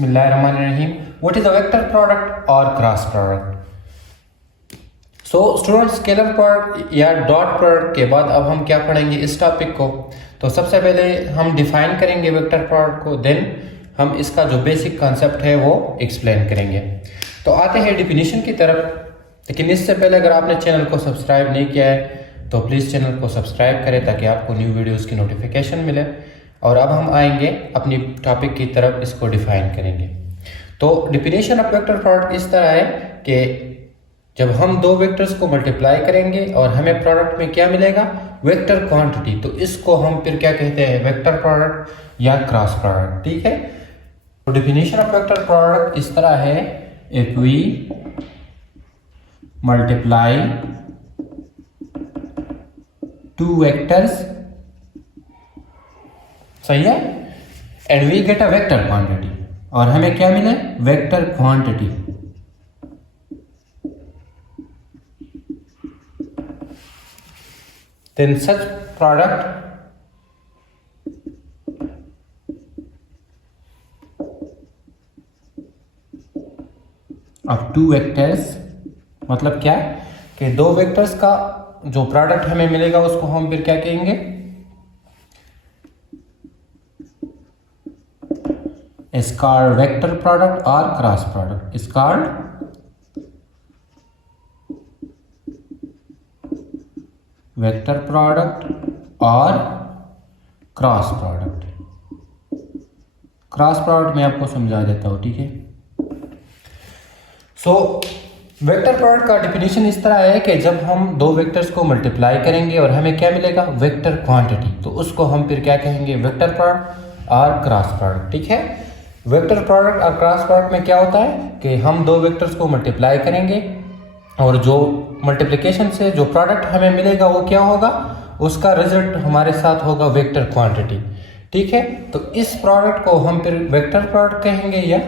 Bismillahirrahmanirrahim. What is a vector product or cross product? So student scalar product या dot product के बाद अब हम क्या पढ़ेंगे इस टॉपिक को। तो सबसे पहले हम डिफाइन करेंगे वेक्टर प्रोडक्ट को, देन हम इसका जो बेसिक कॉन्सेप्ट है वो एक्सप्लेन करेंगे। तो आते हैं डिफिनीशन की तरफ। लेकिन इससे पहले अगर आपने चैनल को सब्सक्राइब नहीं किया है तो प्लीज़ चैनल को सब्सक्राइब करें ताकि आपको न्यू वीडियोज़ की नोटिफिकेशन मिले। और अब हम आएंगे अपनी टॉपिक की तरफ, इसको डिफाइन करेंगे। तो डिफिनीशन ऑफ वेक्टर प्रोडक्ट इस तरह है कि जब हम दो वेक्टर्स को मल्टीप्लाई करेंगे और हमें प्रोडक्ट में क्या मिलेगा, वेक्टर क्वांटिटी, तो इसको हम फिर क्या कहते हैं, वेक्टर प्रोडक्ट या क्रॉस प्रोडक्ट। ठीक है, तो डिफिनीशन ऑफ वेक्टर प्रोडक्ट इस तरह है, if we multiply two vectors, सही है, and we get a vector quantity, और हमें क्या मिले, vector quantity, then such product of two vectors, मतलब क्या कि दो वेक्टर्स का जो प्रोडक्ट हमें मिलेगा उसको हम फिर क्या कहेंगे, is called vector product or cross product, is called vector product और क्रॉस प्रोडक्ट। क्रॉस प्रोडक्ट मैं आपको समझा देता हूं, ठीक है। सो वेक्टर प्रोडक्ट का डिफिनीशन इस तरह है कि जब हम दो वेक्टर्स को मल्टीप्लाई करेंगे और हमें क्या मिलेगा, वेक्टर क्वांटिटी, तो उसको हम फिर क्या कहेंगे, वेक्टर प्रोडक्ट और क्रॉस प्रोडक्ट। ठीक है, वेक्टर प्रोडक्ट और क्रॉस प्रोडक्ट में क्या होता है कि हम दो वेक्टर्स को मल्टीप्लाई करेंगे और जो मल्टीप्लिकेशन से जो प्रोडक्ट हमें मिलेगा वो क्या होगा, उसका रिजल्ट हमारे साथ होगा वेक्टर क्वांटिटी। ठीक है, तो इस प्रोडक्ट को हम फिर वेक्टर प्रोडक्ट कहेंगे या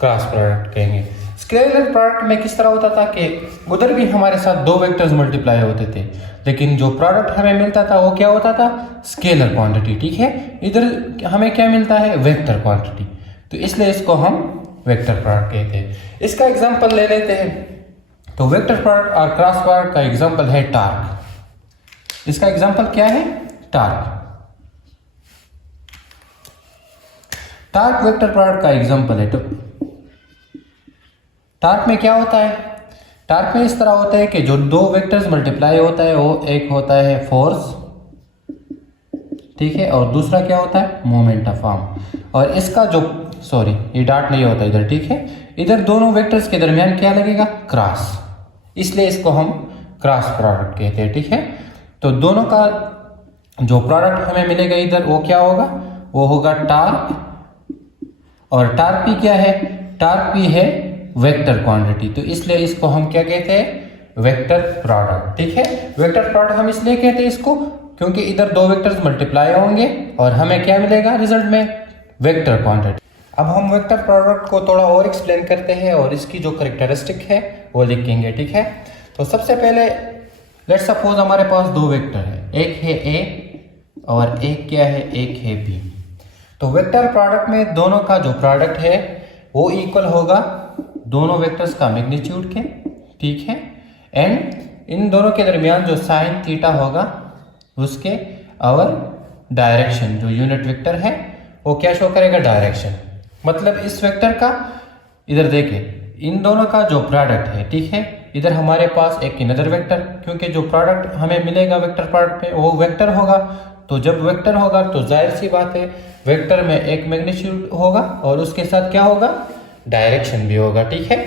क्रॉस प्रोडक्ट कहेंगे। स्केलर प्रोडक्ट में किस तरह होता था कि उधर भी हमारे साथ दो वेक्टर्स मल्टीप्लाई होते थे, लेकिन जो प्रोडक्ट हमें मिलता था वो क्या होता था, स्केलर क्वांटिटी। ठीक है, इधर हमें क्या मिलता है, वेक्टर क्वांटिटी, तो इसलिए इसको हम वेक्टर प्रोडक्ट कहते हैं। इसका एग्जाम्पल ले लेते हैं। तो वेक्टर प्रोडक्ट और क्रॉस प्रोडक्ट का एग्जांपल है टार्क। इसका एग्जांपल क्या है, टार्क। टार्क वेक्टर प्रोडक्ट का एग्जांपल है। तो टार्क में क्या होता है, टार्क में इस तरह होता है कि जो दो वेक्टर्स मल्टीप्लाई होता है वो एक होता है फोर्स, ठीक है, और दूसरा क्या होता है, मोमेंट ऑफ आर्म। और इसका जो ये डॉट नहीं होता इधर, ठीक है, इधर दोनों वेक्टर्स के दरमियान क्या लगेगा, क्रॉस, इसलिए इसको हम क्रॉस प्रोडक्ट कहते हैं। ठीक है, तो दोनों का जो प्रोडक्ट हमें मिलेगा इधर वो क्या होगा, वो होगा टार्क, और टार्क भी क्या है, टार्क भी है वेक्टर क्वांटिटी, तो इसलिए इसको हम क्या कहते हैं, वेक्टर प्रोडक्ट। ठीक है, वेक्टर प्रोडक्ट हम इसलिए कहते हैं इसको क्योंकि इधर दो वेक्टर्स मल्टीप्लाई होंगे और हमें क्या मिलेगा रिजल्ट में, वेक्टर क्वांटिटी। अब हम वेक्टर प्रोडक्ट को थोड़ा और एक्सप्लेन करते हैं और इसकी जो कैरेक्टरिस्टिक है वो लिखेंगे। ठीक है, तो सबसे पहले लेट्स सपोज हमारे पास दो वेक्टर है, एक है ए और एक क्या है, एक है बी। तो वेक्टर प्रोडक्ट में दोनों का जो प्रोडक्ट है वो इक्वल होगा दोनों वेक्टर्स का मैग्नीट्यूड के। ठीक है, एंड इन दोनों के दरमियान जो साइन थीटा होगा उसके, और डायरेक्शन जो यूनिट वेक्टर है वो क्या शो करेगा, डायरेक्शन। मतलब इस वेक्टर का, इधर देखें, इन दोनों का जो प्रोडक्ट है, ठीक है, इधर हमारे पास एक इनअदर वेक्टर, क्योंकि जो प्रोडक्ट हमें मिलेगा वेक्टर प्रोडक्ट में वो वेक्टर होगा। तो जब वेक्टर होगा तो जाहिर सी बात है वेक्टर में एक मैग्नीट्यूड होगा और उसके साथ क्या होगा, डायरेक्शन भी होगा। ठीक है,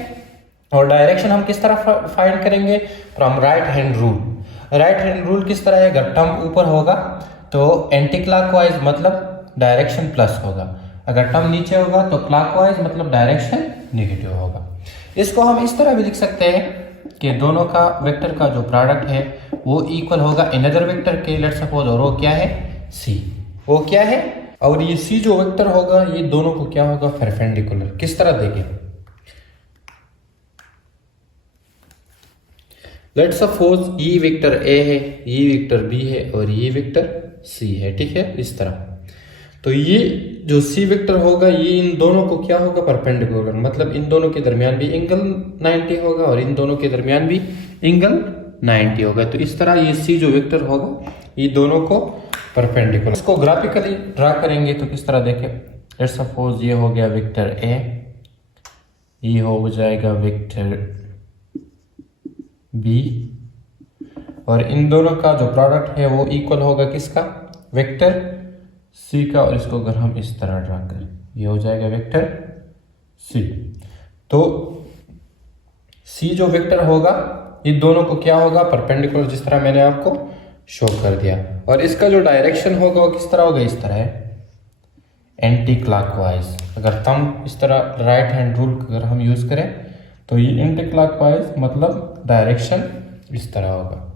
और डायरेक्शन हम किस तरह फाइंड करेंगे, from right hand rule. Right hand rule किस तरह है, अगर टर्म ऊपर होगा तो एंटी क्लॉकवाइज मतलब डायरेक्शन प्लस होगा, अगर टर्म नीचे होगा तो क्लॉकवाइज मतलब डायरेक्शन नेगेटिव होगा। इसको हम इस तरह भी लिख सकते हैं कि दोनों का वेक्टर का जो प्रोडक्ट है वो इक्वल होगा अनदर वेक्टर के, लेट्स सपोज, और वो क्या है, सी, वो क्या है, और ये सी जो वेक्टर होगा ये दोनों को क्या होगा, परपेंडिकुलर। किस तरह देखें, लेट्स सपोज ये वेक्टर ए है, ये वेक्टर बी है और ये वेक्टर सी है। ठीक है, इस तरह। तो ये जो सी वेक्टर होगा ये इन दोनों को क्या होगा, परपेंडिकुलर, मतलब इन दोनों के दरमियान भी एंगल 90 होगा और इन दोनों के दरमियान भी एंगल 90 होगा। तो इस तरह ये सी जो वेक्टर होगा ये दोनों को परपेंडिकुलर। इसको ग्राफिकली ड्रा करेंगे तो किस तरह देखें, लेट्स सपोज ये हो गया वेक्टर ए, ये हो जाएगा वेक्टर बी, और इन दोनों का जो प्रोडक्ट है वो इक्वल होगा किसका, वेक्टर सी का। और इसको अगर हम इस तरह ड्रा करें ये हो जाएगा वेक्टर सी। तो सी जो वेक्टर होगा ये दोनों को क्या होगा, परपेंडिकुलर, जिस तरह मैंने आपको शो कर दिया। और इसका जो डायरेक्शन होगा वो किस तरह होगा, इस तरह है, एंटी क्लॉकवाइज। अगर थंब इस तरह राइट हैंड रूल अगर हम यूज करें तो ये एंटी क्लॉकवाइज, मतलब डायरेक्शन इस तरह होगा।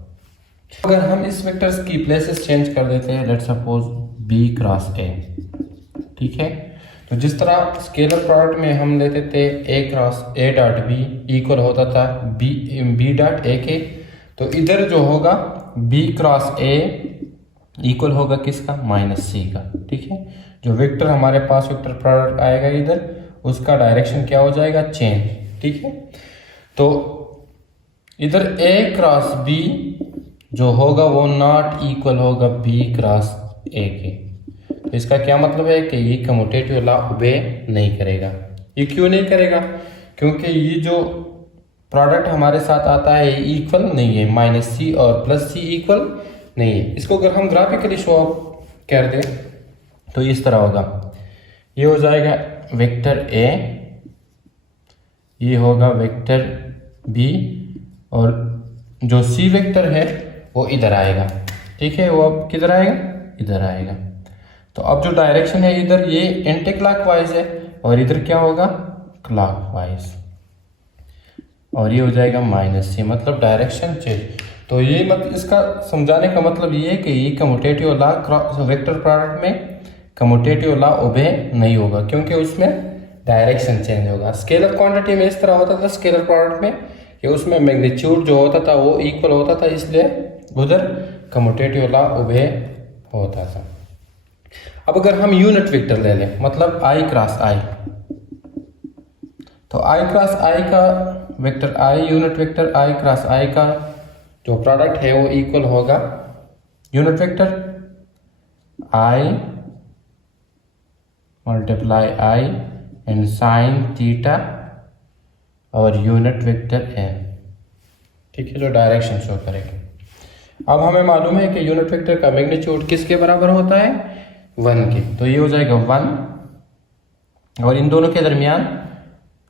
अगर हम इस वेक्टर्स की प्लेसेस चेंज कर देते हैं, let's suppose B cross A, ठीक है, तो जिस तरह स्केलर प्रोडक्ट में हम लेते थे A cross A dot B equal होता था बी डॉट ए के, तो इधर जो होगा बी क्रॉस ए इक्वल होगा किसका, माइनस सी का, ठीक है। जो वेक्टर हमारे पास वेक्टर प्रोडक्ट आएगा इधर, उसका डायरेक्शन क्या हो जाएगा, चेंज, ठीक है। तो इधर ए क्रॉस बी जो होगा वो नॉट इक्वल होगा बी क्रॉस ए के। तो इसका क्या मतलब है कि ये कम्यूटेटिव लॉ ओबे नहीं करेगा। ये क्यों नहीं करेगा, क्योंकि ये जो प्रोडक्ट हमारे साथ आता है ये इक्वल नहीं है, माइनस सी और प्लस सी इक्वल नहीं है। इसको अगर हम ग्राफिकली शो ऑफ कर दें तो इस तरह होगा, ये हो जाएगा वेक्टर ए, ये होगा वेक्टर बी, और जो सी वेक्टर है वो इधर आएगा, ठीक है, वो अब किधर आएगा, इधर आएगा। तो अब जो डायरेक्शन है इधर ये एंटी क्लॉकवाइज है और इधर क्या होगा, क्लॉकवाइज, और ये हो जाएगा माइनस सी, मतलब डायरेक्शन चेंज। तो ये इसका समझाने का मतलब ये है कि ये कम्यूटेटिव लॉ वेक्टर प्रोडक्ट में कम्यूटेटिव लॉ ओबे नहीं होगा, क्योंकि उसमें डायरेक्शन चेंज होगा। स्केलर क्वांटिटी में इस तरह होता था स्केलर प्रोडक्ट में कि उसमें मैग्नीट्यूड जो होता था वो इक्वल होता था, इसलिए उधर कम्यूटेटिव लॉ ओबे होता था। अब अगर हम यूनिट वेक्टर ले लें, मतलब आई क्रॉस आई, तो आई क्रॉस आई का वेक्टर आई, यूनिट वेक्टर आई क्रॉस आई का जो प्रोडक्ट है वो इक्वल होगा unit vector I multiply I and sine theta और यूनिट वेक्टर एन, ठीक है, जो डायरेक्शन शो करेगा। अब हमें मालूम है कि यूनिट वेक्टर का मैग्नीट्यूड किसके बराबर होता है, 1 के। तो ये हो जाएगा 1, और इन दोनों के दरमियान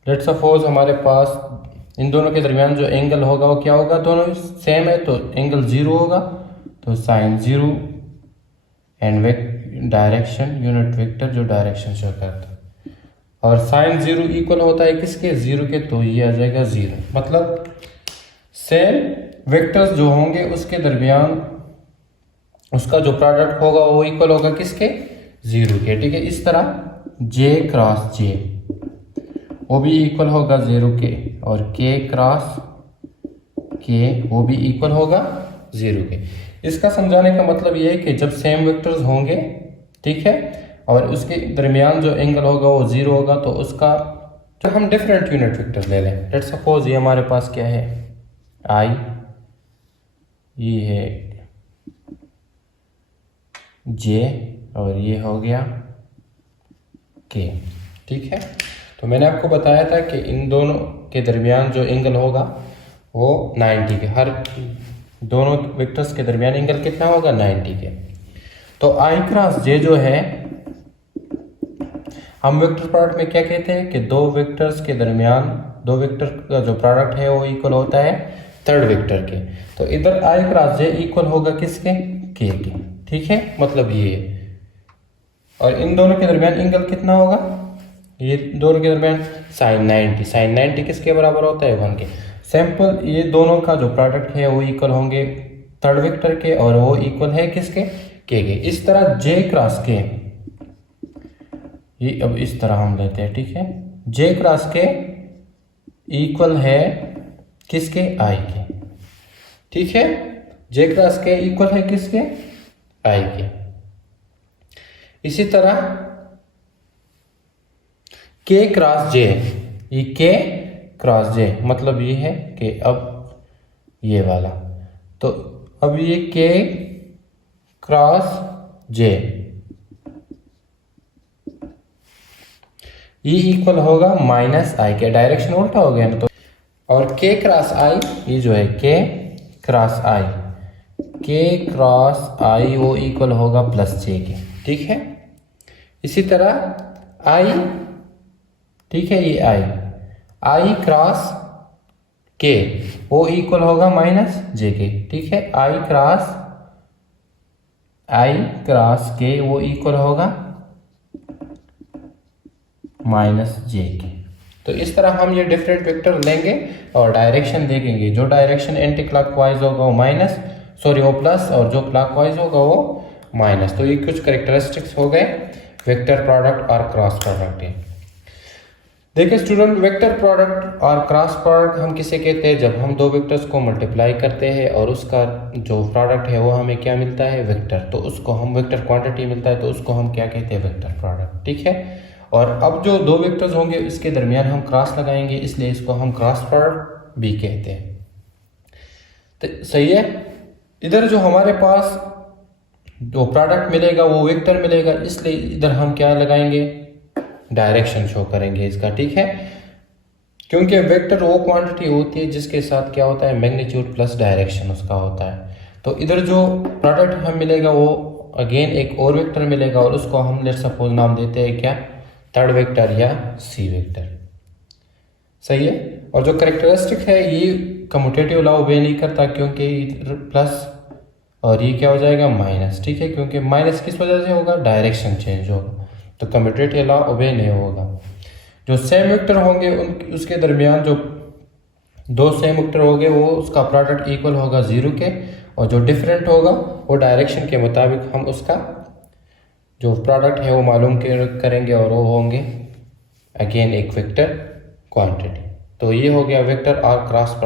लेट्स सपोज हमारे पास इन दोनों के दरमियान जो एंगल होगा वो क्या होगा, दोनों सेम है तो एंगल 0 होगा, तो sine 0 and direction unit vector जो डायरेक्शन शो करता है, और साइन 0 इक्वल होता है किसके, 0 के, तो ये आ जाएगा 0। मतलब सेम वेक्टर्स जो होंगे उसके दरमियान उसका जो प्रोडक्ट होगा वो इक्वल होगा किसके, 0 के, ठीक है। इस तरह जे क्रॉस जे वो भी इक्वल होगा 0 के, और के क्रॉस के वो भी इक्वल होगा 0 के। इसका समझाने का मतलब ये है कि जब सेम वेक्टर्स होंगे, ठीक है, और उसके दरमियान जो एंगल होगा वो 0 होगा, तो उसका जो हम डिफरेंट यूनिट वेक्टर ले लें, लेट्स सपोज ये हमारे पास क्या है, आई, ये है जे, और ये हो गया के, ठीक है। तो मैंने आपको बताया था कि इन दोनों के दरमियान जो एंगल होगा वो 90 के, हर दोनों वेक्टर्स के दरमियान एंगल कितना होगा, 90 के। तो आई क्रॉस जे जो है हम वेक्टर प्रोडक्ट में क्या कहते हैं कि दो वेक्टर्स के दरमियान दो वेक्टर का जो प्रोडक्ट है वो इक्वल होता है थर्ड वेक्टर के। तो इधर आई क्रॉस जे इक्वल होगा किसके, के के, ठीक है, मतलब ये। और इन दोनों के दरमियान एंगल कितना होगा, ये दोनों के दरमियान साइन 90, साइन 90 किसके बराबर होता है, 1 के। सैंपल ये दोनों का जो प्रोडक्ट है वो इक्वल होंगे थर्ड वेक्टर के, और वो इक्वल है किसके, के। इस तरह जे क्रॉस के, ये अब इस तरह हम लेते हैं, ठीक है, जे क्रॉस के इक्वल है किसके, आई के, ठीक है, जे क्रॉस के इक्वल है किसके, आई के। इसी तरह k क्रॉस j, ये k क्रॉस j मतलब ये है कि अब ये वाला, तो अब ये k क्रॉस j ये इक्वल होगा -i के, डायरेक्शन उल्टा हो गया ना, तो और k क्रॉस i, ये जो है k क्रॉस i वो इक्वल होगा +j के, ठीक है। इसी तरह i, ठीक है, ये i क्रॉस k वो इक्वल होगा -j के, ठीक है। i क्रॉस k वो इक्वल होगा -j के। तो इस तरह हम ये डिफरेंट वेक्टर लेंगे और डायरेक्शन देखेंगे। जो डायरेक्शन एंटी क्लॉकवाइज होगा वो प्लस, और जो क्लॉकवाइज होगा वो माइनस। तो ये कुछ कैरेक्टरिस्टिक्स हो गए वेक्टर प्रोडक्ट और क्रॉस प्रोडक्ट के। देखिए स्टूडेंट, वेक्टर प्रोडक्ट और क्रॉस प्रोडक्ट हम किसे कहते हैं? जब हम दो वेक्टर्स को मल्टीप्लाई करते हैं और उसका जो प्रोडक्ट है वो हमें क्या मिलता है? वेक्टर। तो उसको हम वेक्टर क्वांटिटी मिलता है तो उसको हम क्या कहते हैं? वेक्टर प्रोडक्ट, ठीक है। और अब जो दो वेक्टर्स होंगे इसके दरमियान हम क्रॉस लगाएंगे, इसलिए इसको हम क्रॉस प्रोडक्ट भी कहते हैं। तो सही है। इधर जो हमारे पास जो प्रोडक्ट मिलेगा वो वेक्टर मिलेगा, इसलिए इधर हम क्या लगाएंगे? डायरेक्शन शो करेंगे इसका, ठीक है। क्योंकि वेक्टर वो क्वांटिटी होती है जिसके साथ क्या होता है? मैग्नीट्यूड प्लस डायरेक्शन उसका होता है। तो इधर जो प्रोडक्ट हमें मिलेगा वो अगेन एक और वेक्टर मिलेगा और उसको हम लेट्स सपोज नाम देते हैं क्या? थर्ड वेक्टर या सी वेक्टर, सही है। और जो कैरेक्टरिस्टिक है ये कम्यूटेटिव लॉ ओबे नहीं करता, क्योंकि प्लस और ये क्या हो जाएगा? माइनस, ठीक है। क्योंकि माइनस किस वजह से होगा? डायरेक्शन चेंज होगा, तो कम्यूटेटिव लॉ ओबे नहीं होगा। जो सेम वेक्टर होंगे उसके दरमियान जो दो सेम वेक्टर होंगे वो उसका प्रोडक्ट इक्वल होगा 0 के, और जो डिफरेंट होगा वो डायरेक्शन के मुताबिक हम उसका जो प्रोडक्ट है वो मालूम करेंगे और वो होंगे अगेन एक वेक्टर क्वांटिटी। तो ये हो गया वेक्टर और क्रॉस प्रोडक्ट।